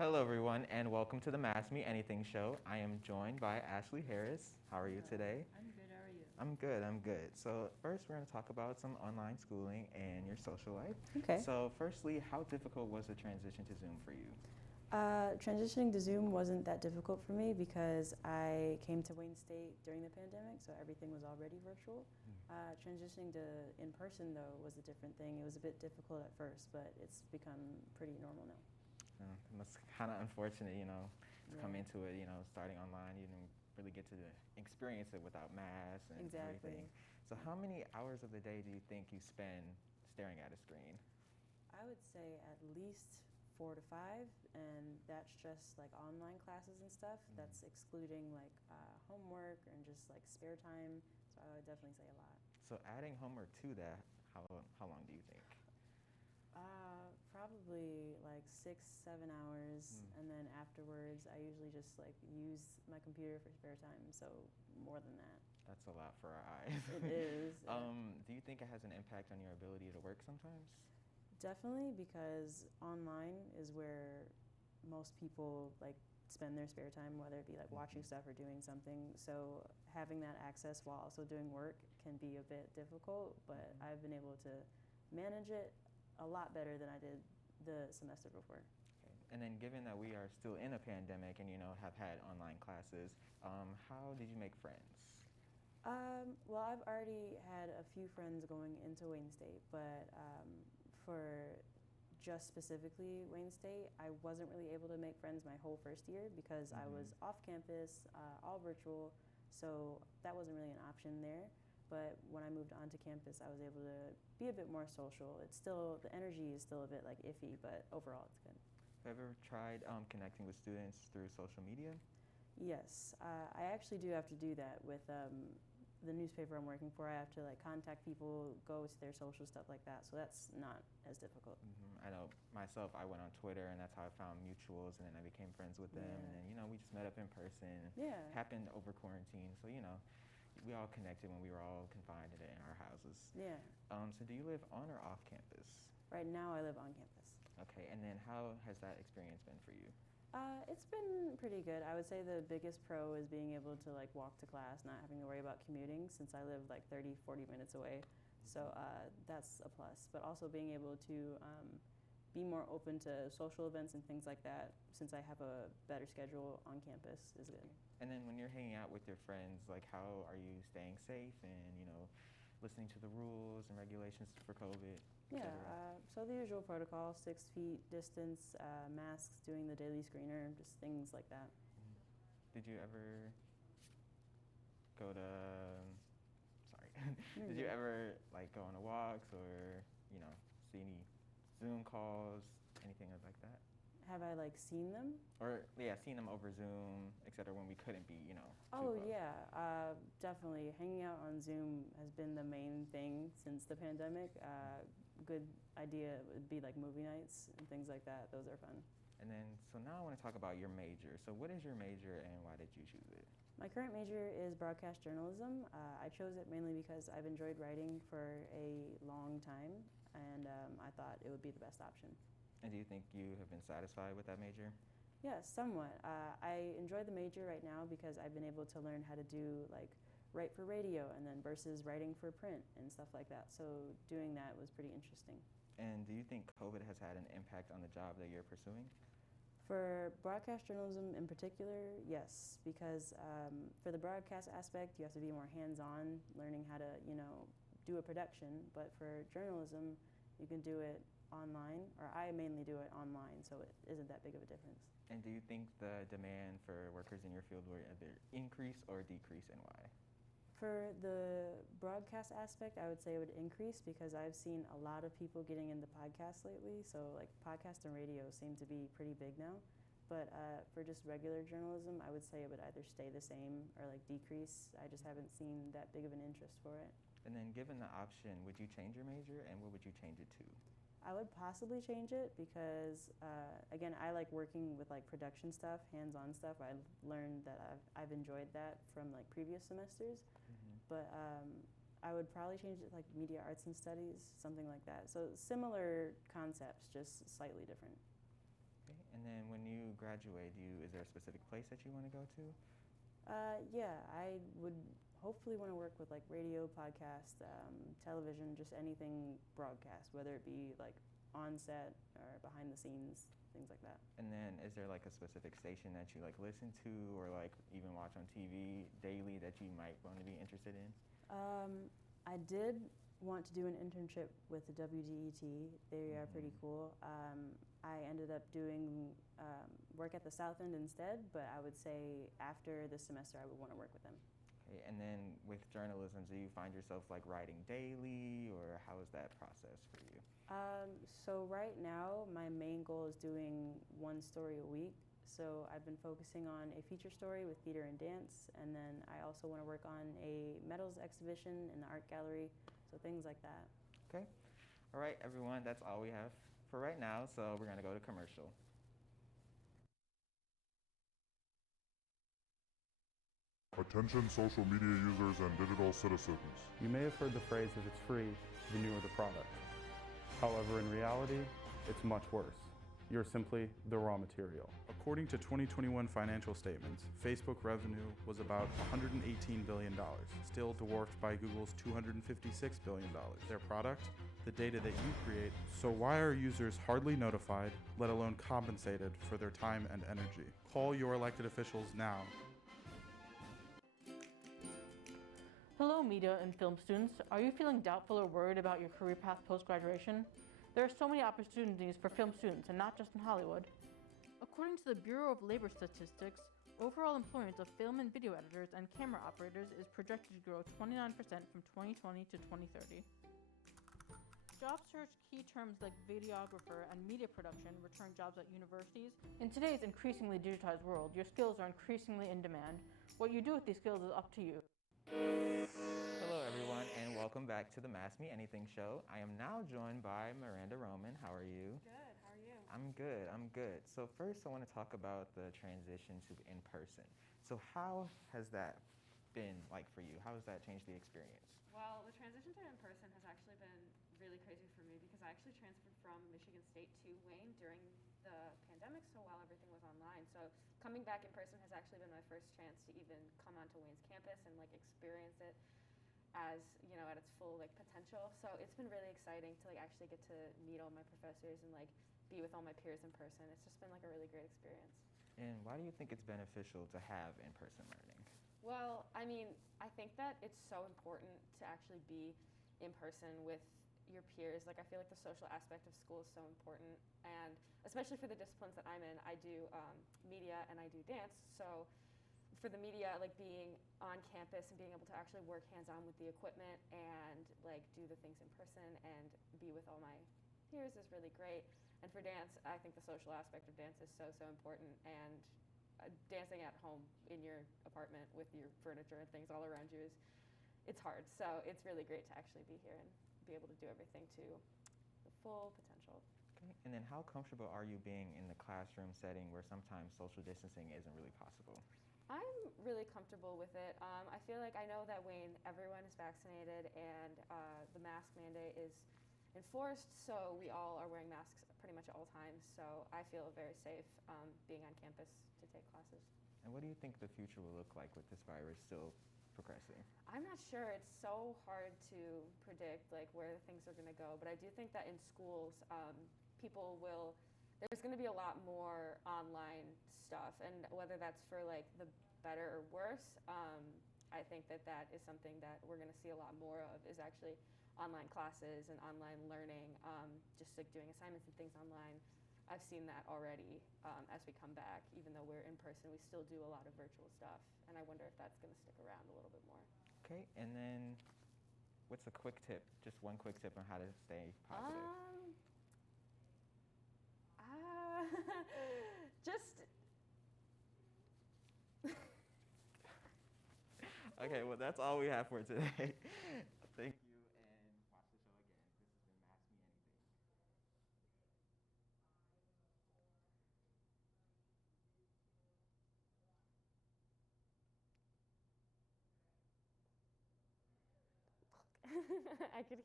Hello, everyone, and welcome to the Ask Me Anything show. I am joined by Ashley Harris. How are you today? I'm good. How are you? I'm good. So, first, we're going to talk about some online schooling and your social life. Okay. So, firstly, how difficult was the transition to Zoom for you? Transitioning to Zoom wasn't that difficult for me because I came to Wayne State during the pandemic, so everything was already virtual. Transitioning to in person, though, was a different thing. It was a bit difficult at first, but it's become pretty normal now. It's kind of unfortunate, to come Yeah. into it, starting online, you didn't really get to experience it without masks and Exactly. everything. So, how many hours of the day do you think you spend staring at a screen? I would say at least 4 to 5, and that's just like online classes and stuff. That's excluding like homework and just like spare time. So I would definitely say a lot. So, adding homework to that, how long do you think? Probably like 6, 7 hours, and then afterwards, I usually just like use my computer for spare time. So more than that. That's a lot for our eyes. It is. Do you think it has an impact on your ability to work sometimes? Definitely, because online is where most people like spend their spare time, whether it be like watching stuff or doing something. So having that access while also doing work can be a bit difficult, but I've been able to manage it a lot better than I did the semester before. Okay. And then, given that we are still in a pandemic and have had online classes, how did you make friends? Well, I've already had a few friends going into Wayne State, but for just specifically Wayne State, I wasn't really able to make friends my whole first year because I was off campus, all virtual, so that wasn't really an option there. But when I moved onto campus, I was able to be a bit more social. It's still, the energy is still a bit like iffy, but overall it's good. Have you ever tried connecting with students through social media? Yes, I actually do have to do that with the newspaper I'm working for. I have to like contact people, go to their social stuff like that. So that's not as difficult. I know myself, I went on Twitter and that's how I found mutuals, and then I became friends with them. Yeah. And then, we just met up in person. Yeah. It happened over quarantine. So, we all connected when we were all confined in our houses. Yeah. So do you live on or off campus? Right now I live on campus. Okay, and then how has that experience been for you? It's been pretty good. I would say the biggest pro is being able to like walk to class, not having to worry about commuting since I live like 30, 40 minutes away. So that's a plus. But also being able to be more open to social events and things like that since I have a better schedule on campus is good. And then when you're hanging out with your friends, like how are you staying safe and, listening to the rules and regulations for COVID? Yeah, so the usual protocol, 6 feet distance, masks, doing the daily screener, just things like that. Did you ever go to, sorry, did you ever like go on walks or, see any Zoom calls, anything like that? Have I like seen them? Or, yeah, seen them over Zoom, et cetera, when we couldn't be, too Oh close. yeah, definitely. Hanging out on Zoom has been the main thing since the pandemic. Good idea would be like movie nights and things like that. Those are fun. And then, so now I want to talk about your major. So what is your major and why did you choose it? My current major is broadcast journalism. I chose it mainly because I've enjoyed writing for a long time, and I thought it would be the best option. And do you think you have been satisfied with that major? Yeah, somewhat. I enjoy the major right now because I've been able to learn how to do like write for radio and then versus writing for print and stuff like that. So doing that was pretty interesting. And do you think COVID has had an impact on the job that you're pursuing? For broadcast journalism in particular, yes, because for the broadcast aspect, you have to be more hands-on, learning how to, do a production. But for journalism, you can do it online, or I mainly do it online, so it isn't that big of a difference. And do you think the demand for workers in your field will either increase or decrease, and why? For the broadcast aspect, I would say it would increase because I've seen a lot of people getting into podcasts lately. So like podcast and radio seem to be pretty big now. But for just regular journalism, I would say it would either stay the same or like decrease. I just haven't seen that big of an interest for it. And then given the option, would you change your major and what would you change it to? I would possibly change it because, again, I like working with like production stuff, hands-on stuff. I learned that I've enjoyed that from like previous semesters. But I would probably change it like media arts and studies, something like that. So similar concepts, just slightly different. Okay. And then when you graduate, is there a specific place that you want to go to? Yeah, I would hopefully want to work with like radio, podcast, television, just anything broadcast, whether it be like on set or behind the scenes, things like that. And then is there like a specific station that you like listen to or like even watch on TV daily that you might want to be interested in? I did want to do an internship with the WDET. They are pretty cool. I ended up doing work at the South End instead, but I would say after this semester I would want to work with them. Okay, and then with journalism, do you find yourself like writing daily, or how is that process for you? So right now my main goal is doing one story a week. So I've been focusing on a feature story with theater and dance, and then I also want to work on a medals exhibition in the art gallery, so things like that. Okay. All right, everyone, that's all we have for right now, so we're going to go to commercial. Attention social media users and digital citizens. You may have heard the phrase, if it's free, the newer the product. However, in reality, it's much worse. You're simply the raw material. According to 2021 financial statements, Facebook revenue was about $118 billion, still dwarfed by Google's $256 billion. Their product? The data that you create. So why are users hardly notified, let alone compensated for their time and energy? Call your elected officials now. Hello, media and film students. Are you feeling doubtful or worried about your career path post-graduation? There are so many opportunities for film students, and not just in Hollywood. According to the Bureau of Labor Statistics, overall employment of film and video editors and camera operators is projected to grow 29% from 2020 to 2030. Job search key terms like videographer and media production return jobs at universities. In today's increasingly digitized world, your skills are increasingly in demand. What you do with these skills is up to you. Hello, everyone, and welcome back to the Mask Me Anything show. I am now joined by Miranda Roman. How are you? Good. How are you? I'm good. So first, I want to talk about the transition to in-person. So how has that been like for you? How has that changed the experience? Well, the transition to in-person has actually been really crazy for me because I actually transferred from Michigan State to Wayne during the pandemic, so while everything was online. So coming back in person has actually been my first chance to even come onto Wayne's campus and like experience it as, you know, at its full like potential. So it's been really exciting to like actually get to meet all my professors and like be with all my peers in person. It's just been like a really great experience. And why do you think it's beneficial to have in-person learning? Well, I mean, I think that it's so important to actually be in person with your peers. Like, I feel like the social aspect of school is so important, and especially for the disciplines that I'm in, I do media and I do dance. So for the media, like being on campus and being able to actually work hands-on with the equipment and like do the things in person and be with all my peers is really great. And for dance, I think the social aspect of dance is so important, and dancing at home in your apartment with your furniture and things all around you it's hard. So it's really great to actually be here and be able to do everything to the full potential. Okay. And then how comfortable are you being in the classroom setting where sometimes social distancing isn't really possible? I'm really comfortable with it. I feel like I know that Wayne, everyone is vaccinated, and the mask mandate is enforced, so we all are wearing masks pretty much at all times. So I feel very safe being on campus to take classes. And what do you think the future will look like with this virus still progressing? I'm not sure. It's so hard to predict like where things are going to go. But I do think that in schools, there's going to be a lot more online stuff, and whether that's for like the better or worse, I think that is something that we're going to see a lot more of, is actually online classes and online learning, just like doing assignments and things online. I've seen that already as we come back. Even though we're in person, we still do a lot of virtual stuff, and I wonder if that's going to stick around a little bit more. Okay, and then what's a quick tip, just one quick tip on how to stay positive? Just Okay, well, that's all we have for today. Thank you, and watch the show again. This has been Mask Me Anything. I could hear